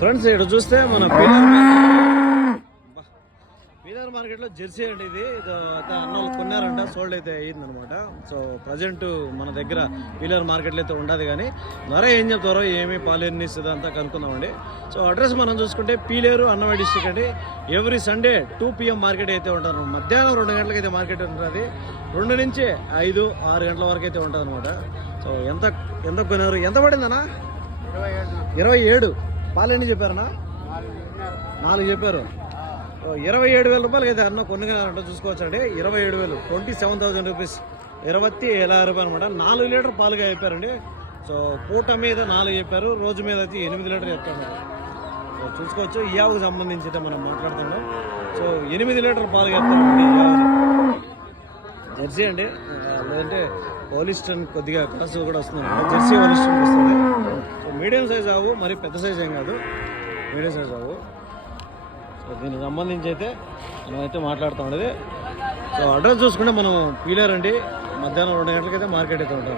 Friends ఇక్కడ చూస్తే మన పీలర్ మార్కెట్లో జెర్సీ అండి. ఇది అన్నోళ్ళు కొన్నారంట, సోల్డ్ అయితే అయ్యిందనమాట. సో ప్రజెంట్ మన దగ్గర పీలర్ మార్కెట్లో అయితే ఉండదు, కానీ మరే ఏం చెప్తారో ఏమి పాలెర్నీస్ ఇదంతా కనుక్కుందామండి. సో అడ్రస్ మనం చూసుకుంటే పీలేరు అన్నమయ్య డిస్ట్రిక్ట్ అండి. ఎవ్రీ సండే 2 PM మార్కెట్ అయితే ఉంటారు. మధ్యాహ్నం 2 గంటలకు అయితే మార్కెట్ ఉంటుంది. 2 నుంచి 5, 6 గంటల వరకు అయితే ఉంటుంది అనమాట. సో ఎంత కొన్నారు, ఎంత పడిందన్నా? 27. పాలెన్ని చెప్పారన్నా? 4 చెప్పారు. 27,000 రూపాయలకి అయితే అన్న కొన్నిగా చూసుకోవచ్చు అండి. 27,000, 27,000 రూపీస్, 27,000 రూపాయలు అనమాట. 4 లీటర్ పాలుగా చెప్పారండి. సో పూట మీద 4 చెప్పారు, రోజు మీద అయితే 8 లీటర్ చెప్తారు. సో చూసుకోవచ్చు. ఈ ఆవుకు సంబంధించి అయితే మనం మాట్లాడుతున్నాం. సో 8 లీటర్ పాలు చెప్తారండి. జెర్సీ అండి, లేదంటే హోలిస్టన్ కొద్దిగా కాసు కూడా వస్తుంది. జెర్సీ హోలిస్టన్ వస్తుంది. సో మీడియం సైజ్ ఆవు, మరి పెద్ద సైజ్ ఏం కాదు, మీడియం సైజ్ ఆవు. సో దీనికి సంబంధించి అయితే మనమైతే మాట్లాడుతూ ఉండేది. సో అడ్రస్ చూసుకుంటే మనం పీలేరు అండి. మధ్యాహ్నం 2 గంటలకైతే మార్కెట్ అయితే ఉంటాం.